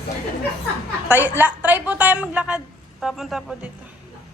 Try po tayo maglakad. Papunta po dito.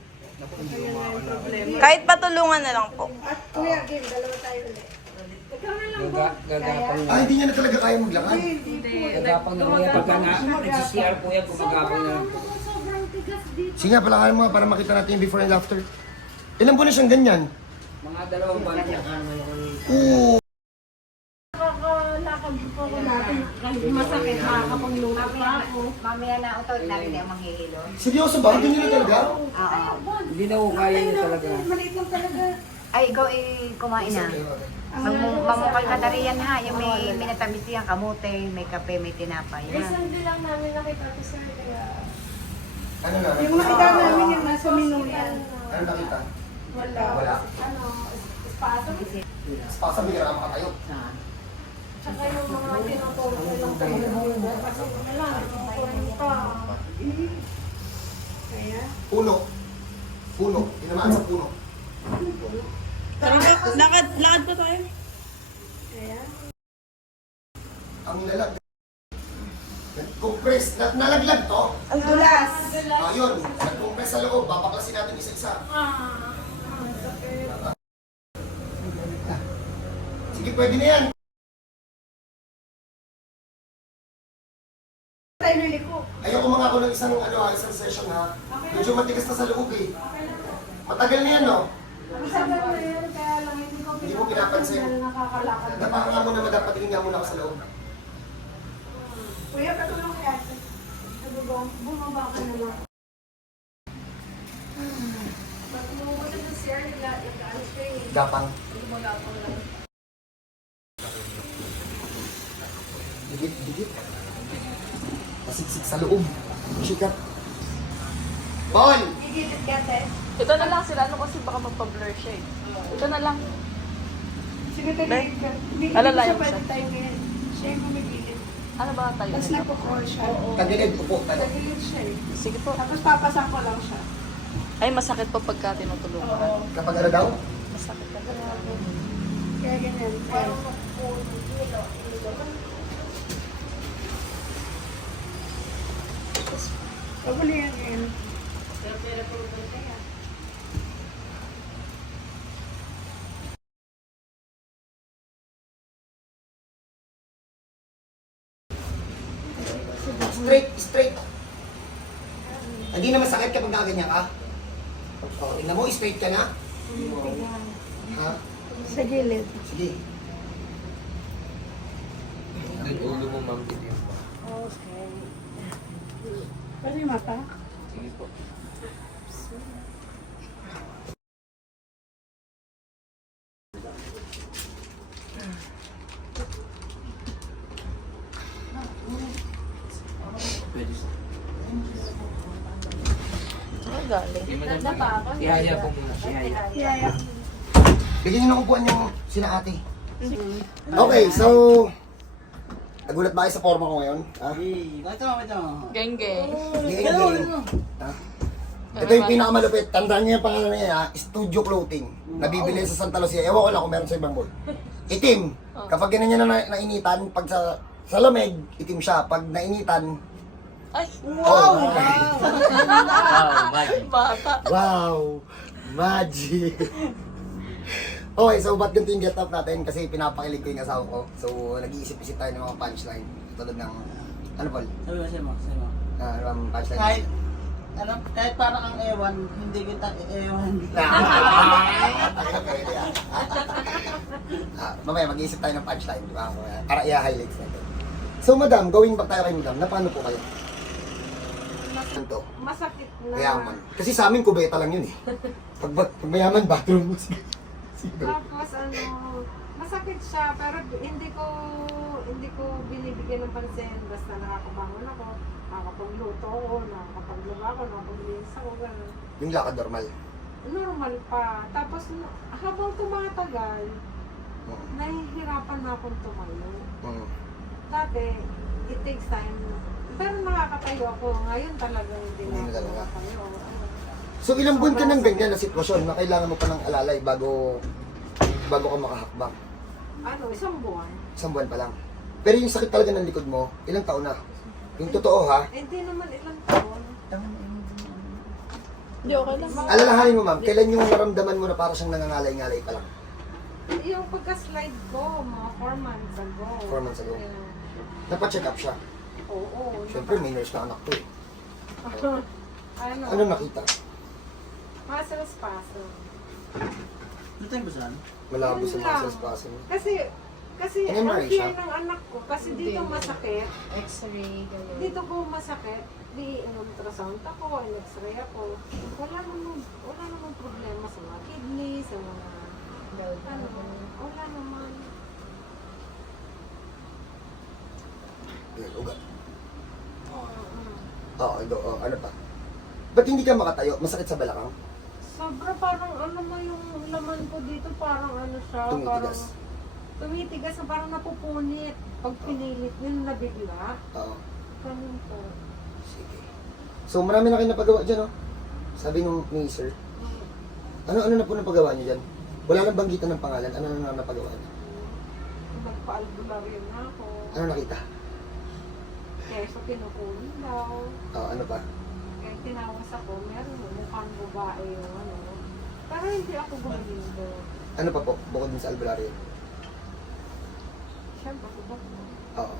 Kahit patulungan na lang po. At Kuya Gil, dalawa tayo ulit. Gagapang na. Hindi niya na talaga kaya maglakad. Gagapang na mga pagka nag-CR po yan, gumagapang na. Sige nga, palakarin mo nga para makita natin yung before and after. Ilan po na siyang ganyan? Mga 2 buwan po. Oo. Nakakalakad po ako natin. Kahit masakit, nakakapagluto pa ako. Mamaya na utod na rin ang manghihilo. Seryoso ba? Ganyan na talaga? Oo. Hindi na ho kaya niya talaga. Maliit lang talaga. Ay, ikaw kumain na. Mamukal ka na rin yan ha. Yung may minatamis yan, kamote, may kape, may tinapay. Recently lang namin nakita ko sir. Kaya... Ano na? Yung nakita namin yung nasa menu yan. Ano nakita? Wala. Wala. Ano, espasm. Spasa, hindi ka na makatayo. Tsaka yung mga tinuturo ko lang talaga. Kasi wala, kukunin pa. Kaya, Puno. Puno. Tinamaan sa puno. Lakad po tayo. kaya. Ang lalag. Nag-compress. Nalaglag to. Ang dulas. Ayun. Nag-compress sa loob. Babaklasin natin isa-isa. Sige, pwede na yan. Tayo liliko. Ayoko mga ako ng isang session ha. Medyo matigas na sa loob eh. Matagal na yan no? Masagal na yan, kaya lang hindi ko Hindi mo pinapansin. na nakakalakad. Napaka nga muna madapatingin nga muna ako sa loob. Kuya, katulong kaya. Bumaba ka na lang. Ba't mo ko sa CR nila, i-alis ko eh. Gapang. Gumagapang lang. Digit, digit. Pasiksik sa loob. Sikat. Paul! Gigilid ka, te. Ito na lang sila. Ano kasi baka magpa-blur siya eh. Ito na lang. Sige, te, gigilid ka. Hindi Alalayan siya mo siya. pwede tayo ngayon. Siya yung bumigilid. Ano ba tayo? Tapos nagpo-call siya. Tagilid, upo. Tagilid siya eh. Sige po. Tapos papasan ko lang siya. Ay, masakit po pagka tinutulungan. Oo. Kapag ano daw? Masakit ka. Kaya ganyan. Kaya. Pabuli yan ngayon. Straight, straight. Hindi na masakit kapag nakaganyan ka? O, tingnan mo, straight ka na? Ha? Sa gilid. Sige. Yung ulo mo, ma'am, titim pa. Okay. Pero yung mata? Sige po. Pwede sa... Saan galing? Ihaya po muna, ihaya. Yaya. Bigyan niyo ng upuan yung sila ate. Okay, so... Nagulat ba kayo sa forma ko ngayon? Ha? Geng geng. Hindi kayo galing. Ha? Ito yung pinakamalupit. Tandaan niyo yung pangalan niya, ha? Studio Clothing. Nabibili sa Santa Lucia. Ewan ko lang kung meron sa ibang mall. Itim. Kapag ganun niya na nainitan, pag sa lamig, itim siya. Pag nainitan, Ay, wow! bata. Wow! Magic! Okay, so ba't ganito yung get up natin? Kasi pinapakilig ko yung asawa ko. So, nag-iisip-isip tayo ng mga punchline. Tulad ng, ano Paul? Sabi mo. Ano bang punchline? Kahit parang ang ewan, hindi kita ewan. Mamaya mag-iisip tayo ng punchline, di ba? Para i-highlights natin. So, madam, going back tayo kay madam, na paano po kayo? Ito, Masakit na. mayaman. Kasi sa amin, kubeta lang yun eh. Pag mayaman, bathroom mo. Tapos masakit siya pero hindi ko binibigyan ng pansin basta nakakabangon ako, nakakapagluto ako, nakakapagluba ako, nakakapaglinis ako, gano'n. Yung lakad normal. Normal pa. Tapos habang tumatagal, nahihirapan na akong tumayo. Dati, it takes time. Pero nakakatayo ako. Ngayon talaga hindi Hindi na na ako talaga. nakatayo. So ilang buwan ka ng ganyan na sitwasyon na kailangan mo pa ng alalay bago ka makahakbang? Isang buwan. Isang buwan pa lang. Pero yung sakit talaga ng likod mo, ilang taon na? Yung totoo ha, Hindi naman ilang taon. Hindi, okay lang. alalahanin mo ma'am, kailan yung naramdaman mo na para siyang nangangalay-ngalay pa lang? Yung pagka-slide ko, mga 4 months ago. 4 months ago. Yeah. Napacheck up siya. Oo. Siyempre, may nurse na anak to eh. Ano? Ano nakita? Muscle spasm. Ano tayong basahan? Malabo sa Yun lang. muscle spasm. Kasi Ano, ang Marisha? fear ng anak ko, kasi dito masakit. X-ray, gano'n. Dito ko masakit. Di in-ultrasound ako, in-x-ray ako. Wala namang problema sa mga kidney, sa mga ano, wala naman. Ayan, ugat. Oo. Oo, ano pa? Ba't hindi ka makatayo? Masakit sa balakang? Sobra parang ano mo yung laman ko dito, parang ano siya, Tumitigas. parang tumitigas na parang napupunit. Pag pinilit nyo, nabigla. Oo. Ganun po. Sige. So, marami na kayo napagawa dyan, oh. Sabi nung ni sir. Ano na po napagawa niyo dyan? Wala nang banggitan ng pangalan. Ano na napagawa niyo? Nagpa-albularyo na ako. Ano nakita? Keso kinukunin daw. Ano pa? Kaya tinawas ako, meron mo, mukhang babae yung ano. Pero hindi ako gumaling doon. Ano pa po? Bukod din sa albularyo. Siyempre, ako ba? Oo.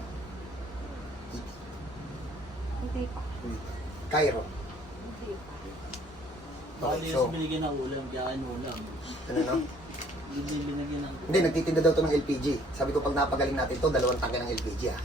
Hindi pa. Cairo. Hindi pa. Baka Okay, hindi so, so, binigyan ng ulam, kaya ulam. ano no? Hindi binigyan ng Hindi, nagtitinda daw to ng LPG. Sabi ko, pag napagaling natin to, 2 tangke ng LPG, ah.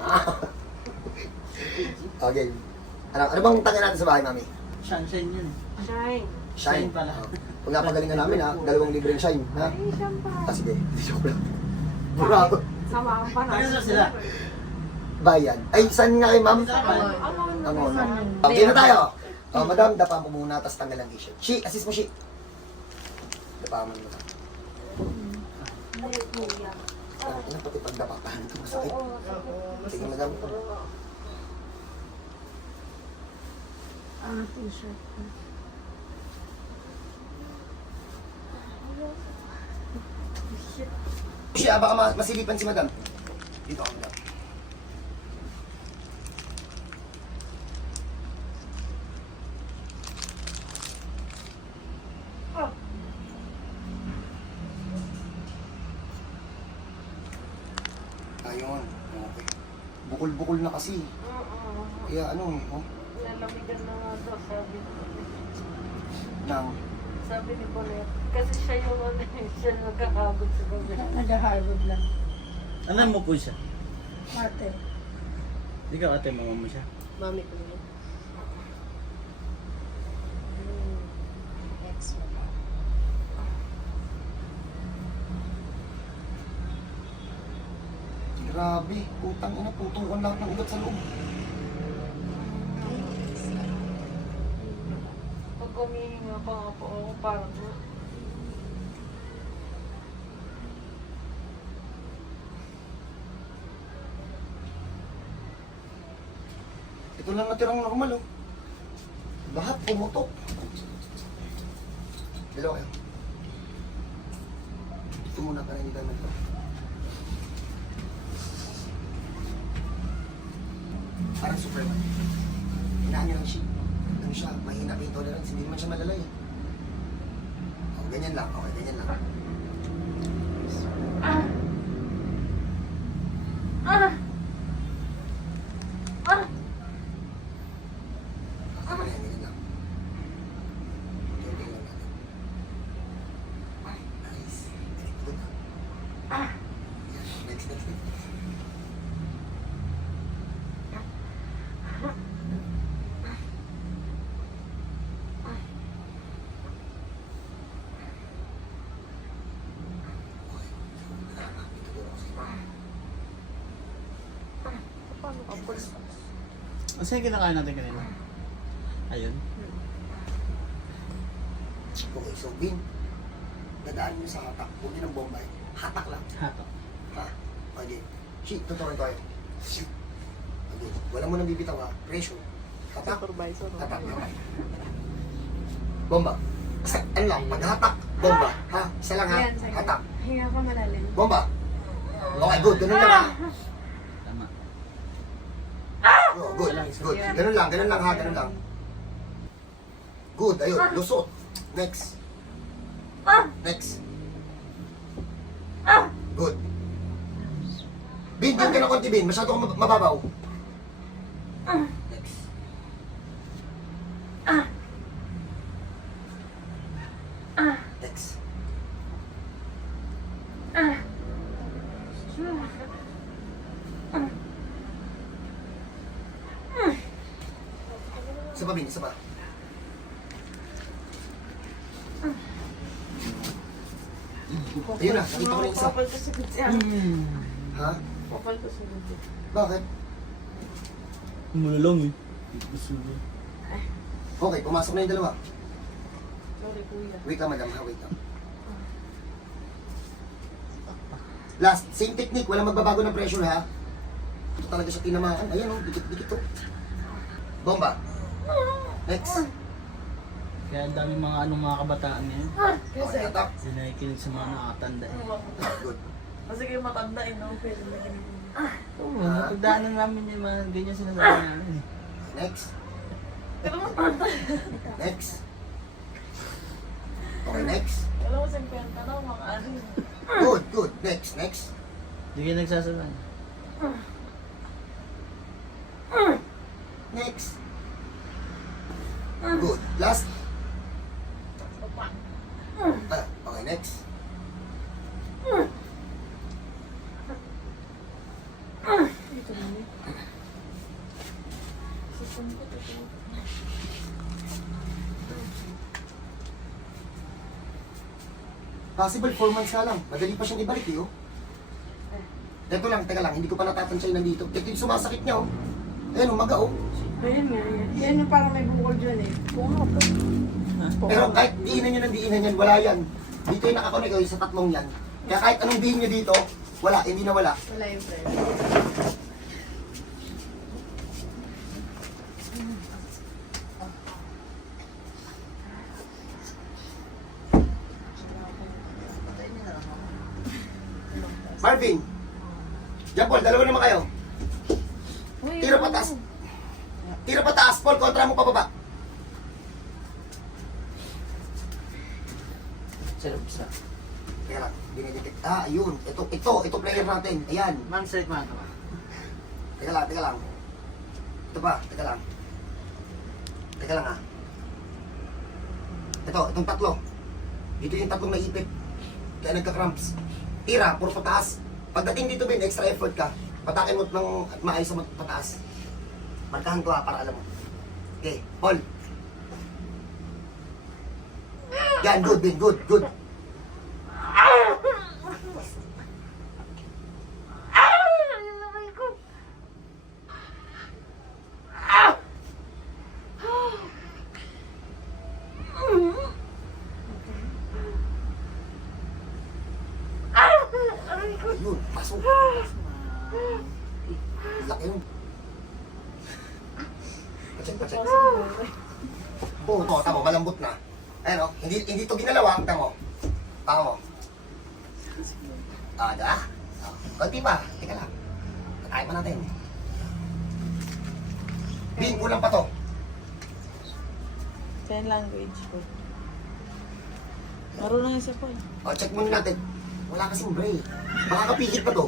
Okay. Ano bang tangke natin sa bahay, mami? sunshine yun. Shine. Shine. Shine pala. Pag napagaling na namin, ha? 2 libreng shine, ha? Ay, siyempre. Sige, hindi joke lang. Bravo. Sama ang panahon. Tayo na sila. Bayan. Ay, saan nga kayo, ma'am? Ang Ang okay na tayo. Oh, madam, dapa mo muna, tapos tanggal ang t-shirt. Shi, assist mo, Shi. Dapa mo muna. Ano pati pag dapapahan ito, masakit. Sige, madam. t-shirt. Shi, baka masilipan si madam. Dito ako, madam. Ayun, okay. Bukol-bukol na kasi. Kaya ano, oh, Nalamigan na nga daw, sabi ni nang Sabi ni Colette. Kasi siya yung ano, siya nagkakagod sa gabi. Nag-Harvard lang. Alam mo po siya. Ate. Ikaw ate, mama mo siya. Mami ko yun. grabe, putang ina, putukan lahat ng ugat sa loob. Pag humihinga pa nga po ako, parang Ito lang natirang normal, oh. Lahat pumutok. Hello kayo. Ito muna para hindi tayo nito. Parang Superman. Hinaan nyo lang siya. Ano siya, mahina pa yung tolerance. Hindi naman siya malalay. Oh, ganyan lang. Okay, ganyan lang. Okay, ganyan lang. Ganyan lang natin. Ay, nice. Very good. Yan, next. Ano sa'yo kinakain natin kanina? Ayun. Okay, so Bin, dadaan mo sa hatak. Huwag yun ang bombay. Hatak lang. Hato. Ha? Okay. Shit, tuturin tayo. Shit. Okay. Wala mo nang bibitaw ha. Pressure. Hatak. Supervisor. Hatak. Okay. Bomba. Basta, ano lang, paghatak, bomba. Ha? Isa lang ha. Hatak. Hinga ka malalim. Bomba. Okay, good. Ganun lang ha. Tama. Oh, good, good. Ganun lang ha, ganun lang. Good, ayun, lusot. Next. Next. Good. Bin, diyan ka na konti, Bin. Masyado kang mababaw. Next. Next. Isa pa, Bin, isa pa. Ayun na, nakita ko na yung isa. Papal ko sa gutya. Ha? Papal ko sa gutya. Bakit? Malalong eh. Okay, pumasok na yung dalawa. Sorry, kuya. Wait lang, madam. Ha, wait lang. Last, same technique. Walang magbabago ng pressure, ha? Ito talaga siya tinamaan. Ayan, oh. Dikit-dikit, oh. Bomba. Next. Kaya ang daming mga kabataan ngayon. Okay, attack. Hindi nakikinig sa mga nakatanda eh. Good. Kasi kayo matanda eh, no? Pwede na ganun. Oo, napagdaanan namin yung mga ganyan sinasabi namin eh. Next. Pero matanda. Next. Okay, next. Alam mo, 50 na, mga ano. Good, good. Next, next. Hindi kayo nagsasabi. Next. Good. Last. Okay, next. Possible 4 months ka lang. Madali pa siyang ibalik, eh, oh. Ito lang, teka lang, hindi ko pa natatansya nandito. Ito yung sumasakit niya, oh. Ayan, umaga, oh. Ayun nga, yan yung parang may bukol dyan eh. Pero kahit diinan nyo ng diinan yan, wala yan. Dito yung nakakonek, oh, sa tatlong yan. Kaya kahit anong diin nyo dito, wala, hindi na wala. Wala yung friend. Marvin! Diyan, Paul, dalawa naman kayo. Tira pataas. Tira pataas, Paul, kontra mo pababa. Sa Kaya lang, dinidetect. Ah, ayun. Ito player natin. Ayan. Man straight man. Teka lang. Ito pa, teka lang. Teka lang, ha. Itong tatlo. Dito yung tatlong naipit. Kaya nagka-cramps. Tira, puro pataas. Pagdating dito, Ben, extra effort ka. Patakin mo ng maayos sa pataas. Markahan ko, ha, para alam mo. Okay, Paul. Yan, good, Ben, good, good. Yun, pasok. Laki yun. Pacheck. Oo, tama, malambot na. Ayan, o, hindi to ginalawa, tama mo. Tama mo. Da. Konti pa, teka lang. Kaya pa natin. Bin, kulang pa to. Sign language ko. Marunong isa po. O, check muna natin. Wala kasing braille. Makakapigit pa to.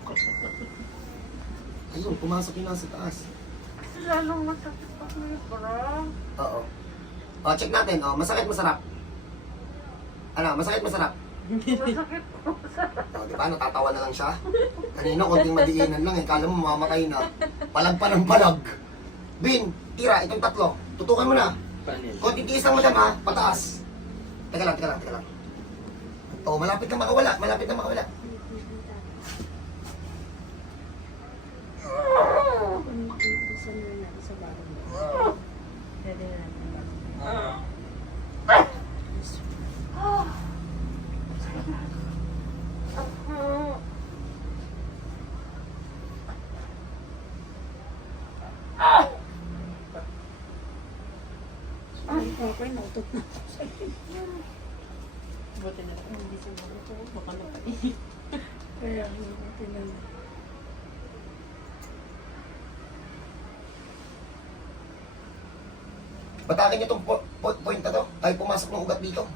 Ayun, pumasok yun nasa taas. Lalong masakit pa may bra. Oo. O, check natin. O, masakit, masarap. Ano, masakit, masarap. Masakit po. O, di ba? Natatawa na lang siya. Kanina, konting madiinan lang. Kala mo mamamatay na. Palag pa ng palag. Bin, tira, itong tatlo. Tutukan mo na. Konting tiis lang, madam, ha? Pataas. Teka lang. O, malapit na makawala. Okay, nautot na. Buti na lang. Hindi siya maluto. Baka na. Kaya, okay na. Batakin niyo itong point na to. Ay, pumasok ng ugat dito.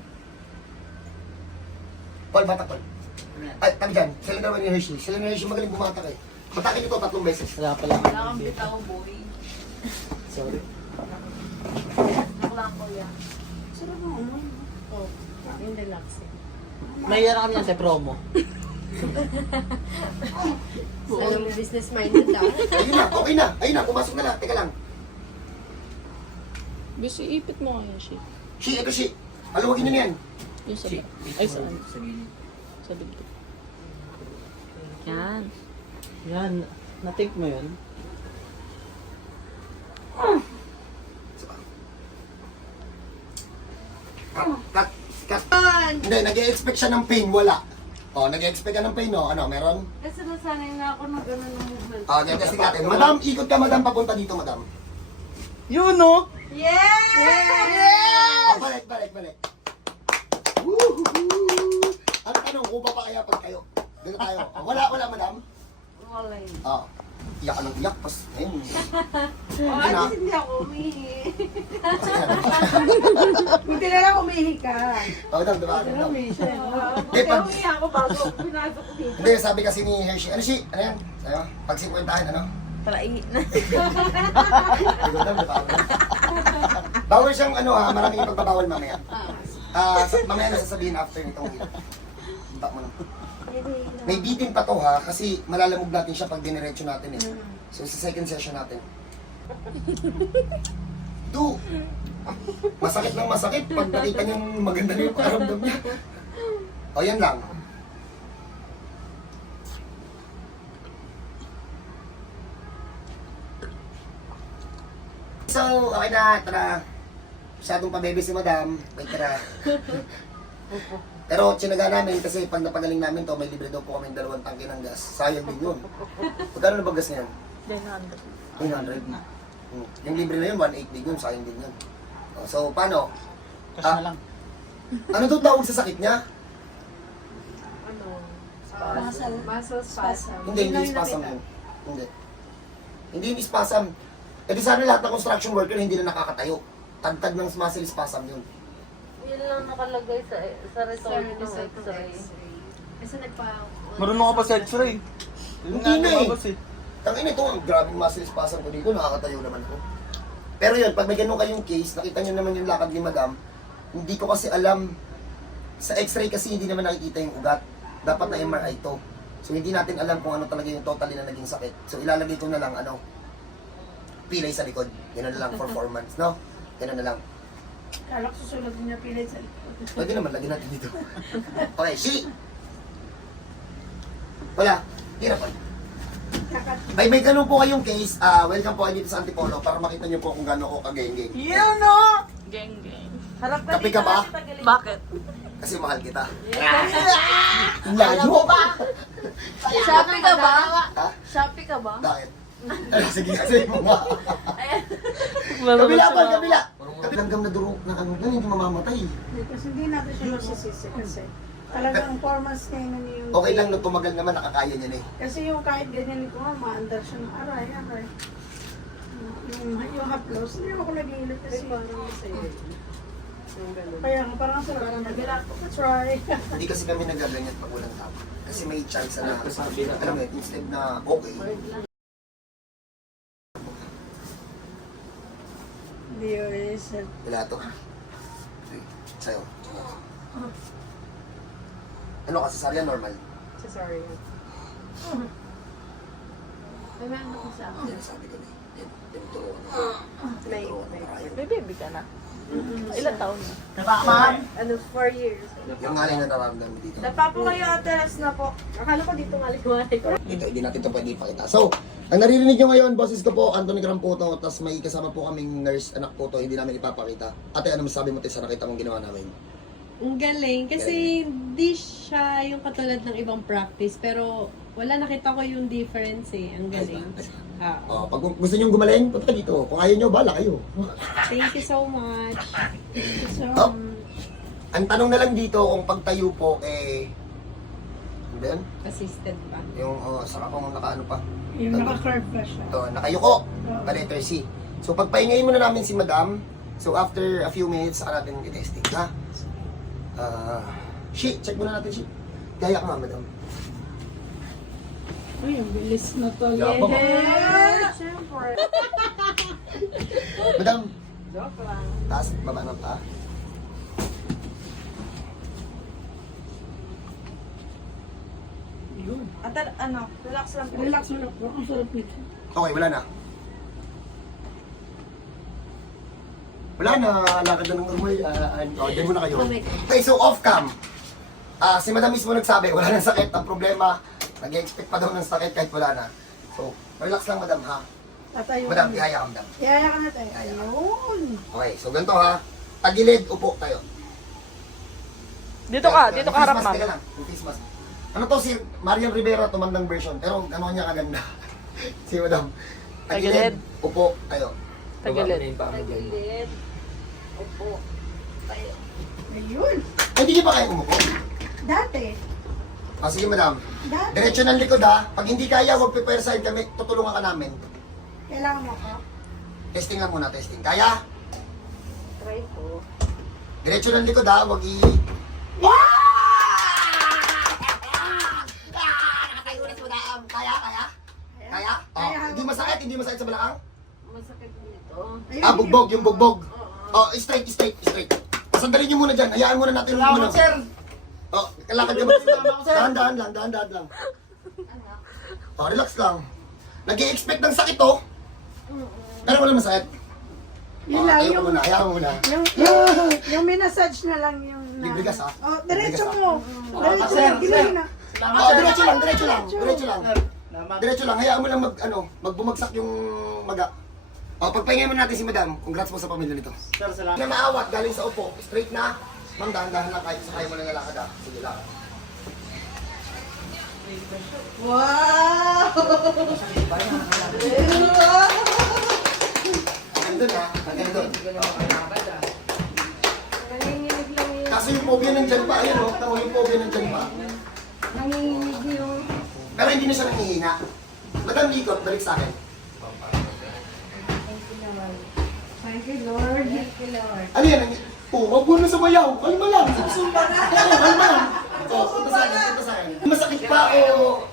Paul, batak, Paul. Ay, tabi dyan. Sila naman ni Hershey. Sila ni Hershey magaling bumatak eh. Batakin niyo ito 3 beses. Wala pala. Wala kang bitaw, boy. Sorry. Ako lang, kuya. Sarap mo, ano? Oh, yung relaxing. Mayroon kami yan sa promo. Alam mo, business-minded ah. Ayun na, okay na. Ayun na, pumasok na lang. Teka lang. Bisi, ipit mo kaya siya. Shi, ito Shi. Maluwagin niyo na yan. Yung sa Si- Ay, saan? Sa gilid. Sa dibdib. Yan. Yan. Na-take mo yun? Cut. Cut. Hindi, nag-e-expect siya ng pain. Wala. Oh, nag-e-expect ka ng pain, no? Ano, meron? Kasi nasanay na ako ng gano'n ng movement. Oh, testing natin. Madam, ikot ka, madam. Papunta dito, madam. Yun, no? Oh, balik. Woohoo! Ang tanong, upa pa kaya pag kayo? Dito tayo. Oh, wala, madam. Wala yun. Oh. Iyak ka ng iyak, pas, ayun. Oh, Hindi na. at hindi ako umihi. Sige. Hindi na lang umihi ka. Oh, madam, diba? Hindi na umihi siya. Hindi, pag, Umihi ako bago pinasok ko dito. hindi, sabi kasi ni Hershey, ano si, ano yan? Sayo, pag 50 ano? Palai na. Bawal siyang ano ha, maraming ipagbabawal mamaya. Mamaya na sasabihin after nitong hilo. Punta mo na. May bitin pa to ha, kasi malalamog natin siya pag diniretso natin eh. So sa second session natin. Do! Masakit ng masakit pag nakita niyang maganda na yung pakiramdam niya. O yan lang. So, okay na, tara. Masyadong pabebe si madam. May tara. Pero tsinaga namin kasi pag napagaling namin to, may libre daw po kami 2 tangke ng gas. Sayang din yun. Magkano na ba gas niyan? 900. 100. Yung libre na yun, 180 din yun. Sayang din yun. Oh, so, paano? Cash na lang. Ano daw tawag sa sakit niya? Muscle spasm. Hindi spasm yun. Hindi. Hindi spasm. E di sana lahat ng construction worker hindi na nakakatayo. Tagtag ng muscle spasm yun. Yun lang nakalagay sa result ng x-ray. Kasi Marunong ka pa sa x-ray. Hindi na eh. Tangin ito, ang grabing muscle spasm ko dito, nakakatayo naman ko. Pero yun, pag may ganun kayong case, nakita nyo naman yung lakad ni madam, hindi ko kasi alam, sa x-ray kasi hindi naman nakikita yung ugat. Dapat na MRI to. So hindi natin alam kung ano talaga yung totally na naging sakit. So ilalagay ko na lang, pilay sa likod. Ganun na lang for 4 months, no? Ganun na lang. Kala ko susunod niya pilay sa likod. Pwede naman, lagyan natin dito. Okay, si! Wala, hirap pa. May ganun po kayong case, welcome po kayo dito sa Antipolo para makita nyo po kung gano'n ako kageng-geng. Yun no! Geng, geng. Harap ka Kape dito. ka ba? Bakit? Kasi mahal kita. Ang layo ba? Shopee ka ba? Ha? Shopee ka ba? Bakit? Sige kasi mo ma. Kabila pa, kabila. Langgam na duro na ano, hindi mamamatay. Kasi hindi natin siya masisisi kasi talagang 4 months niya yun yung... Okay lang, nung tumagal naman, nakakaya niya na eh. Kasi yung kahit ganyan ko nga, maandar siya ng aray. Yung haplos, hindi ako nag-iilip kasi. Kaya nga, parang sa parang nagila ko, try. Hindi kasi kami nagaganyan pag walang tama. Kasi may chance na, alam mo yun, instead na okay, Hindi yun, wala to. Sa'yo. Ano ka, cesarean normal? sorry. May mga ako sa akin. Yan, sabi ko na eh. Yan, turuan ako. May, May baby ka na? Ilan taon na? ano, 4 years. Yung nga lang na nararamdaman mo dito. Napa po kayo ateras na po. Akala ko dito maliwanag ko. Ito, hindi natin ito pwede ipakita. So, ang naririnig nyo ngayon, boses ko po, Anthony Gramputo, tapos may kasama po kaming nurse, anak po to, hindi namin ipapakita. Ate, ano masabi mo tayo sa nakita mong ginawa namin? Ang galing. Kasi hindi siya yung katulad ng ibang practice. Pero wala, nakita ko yung difference eh. Ang galing. Oh, pag gusto nyo gumaling, punta dito. Kung ayaw nyo, bala kayo. Thank you so much. Oh, ang tanong na lang dito, kung pagtayo po, ano ba yun? Assisted pa. Yung, saka kung nakaano pa. Yung naka-curve pa siya. Ito, nakayuko. Letter C. So, pagpahingayin muna namin si Madam, So after a few minutes, saka natin i-testing, ha? Sheet, check muna natin, sheet. Gaya ka nga, madam. Ay, ang bilis na to. Yabang, Yeah! Siyempre. Madam, Joke lang. taas, baba ng pa. At ano, relax lang po. Relax mo lang po. Ang sarap nito. Okay, wala na. Wala na, lakad na ng normal. Diyan muna kayo. Okay, so off-cam. Si madam mismo nagsabi, wala nang sakit. Ang problema, nag-expect pa daw ng sakit kahit wala na. So, relax lang madam ha. Tatayo. Madam, ihaya ka madam. Ihaya ka na tayo. Ayun. Okay, so ganito ha. Tagilid, upo tayo. Dito ka harap, Face mask, ma'am. teka lang, yung face mask. Ano to si Marian Rivera, tumandang version. Pero gano'n niya kaganda. Si madam. Tagilid. Upo tayo. Tagilid. Baba mo na yung paa mo dyan. Ayun. Ay, hindi niyo ba kaya umupo? Dati. Sige madam. Dati. Diretso ng likod ha. Pag hindi kaya, huwag pipersahin kami. Tutulungan ka namin. Kailangan mo ko. Testing lang muna, testing. Kaya? Try ko. Diretso ng likod ha. Huwag i... Nakatayunis mo daam. Kaya? Kaya? Kaya? Hindi masakit? Hindi masakit sa balakang? Masakit dito. Bugbog. Yung bugbog. Straight. Sandali niyo muna dyan. Hayaan muna natin. Salamat, sir. Kalakad ka ba? Dahan-dahan lang. Relax lang. Nag-i-expect ng sakit to. Pero wala masakit. Yun lang, Ayaw mo muna. yung minasage na lang yung... Libre gas, ha? Diretso Libre gas, mo. Diretso sir, mo. Gilay na. Diretso lang. Diretso lang. Hayaan mo lang magbumagsak yung maga. Pagpahingay mo natin si madam. Congrats po sa pamilya nito. Sir, salamat. Na maawat, galing sa upo. Straight na. Ma'am, dahan-dahan lang kahit sakay mo na nalakad ha. Sige lang. Hanggang doon ha. Hanggang doon. Nanginginig lang yun. Kaso yung phobia nandyan pa. Ayun o. Tama yung phobia nandyan pa. Nanginginig yung... Pero hindi na siya nangihina. Madam, likot. Balik sa akin. Thank you, Lord. Thank you, Lord. Ano yan? Wag mo na sumayaw. Kalma lang. Kalma lang. Punta sa akin. Masakit pa o...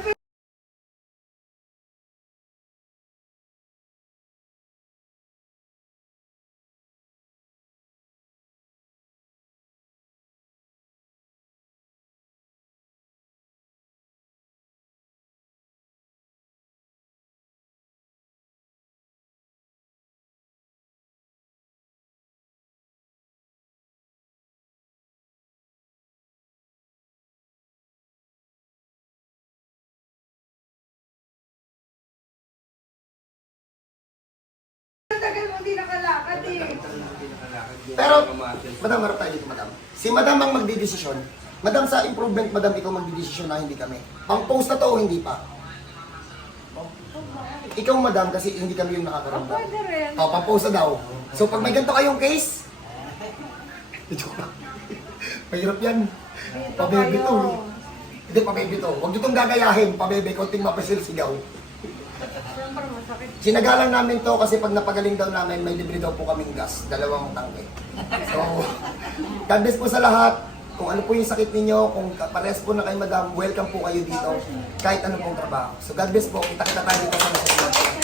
Tagal mo hindi nakalakad eh. Pero, madam, harap tayo dito, madam. Si madam ang magdidesisyon. Madam, sa improvement, madam, ikaw magdidesisyon na hindi kami. Pang post na to o hindi pa? Ikaw, madam, kasi hindi kami yung nakakaramdam. Pwede rin. Pang post na daw. So, pag may ganito kayong case, joke lang. Mahirap yan. Pabebe to. Hindi, pabebe to. Huwag nyo itong gagayahin. Pabebe, konting mapasil sigaw. Siyempre masakit. Sinagalang namin to kasi pag napagaling daw namin, may libre daw po kaming gas. 2 tangke. So, God bless po sa lahat. Kung ano po yung sakit ninyo, kung pares po na kayo madam, welcome po kayo dito. Kahit ano pong trabaho. So God bless po. Kita-kita tayo dito sa mga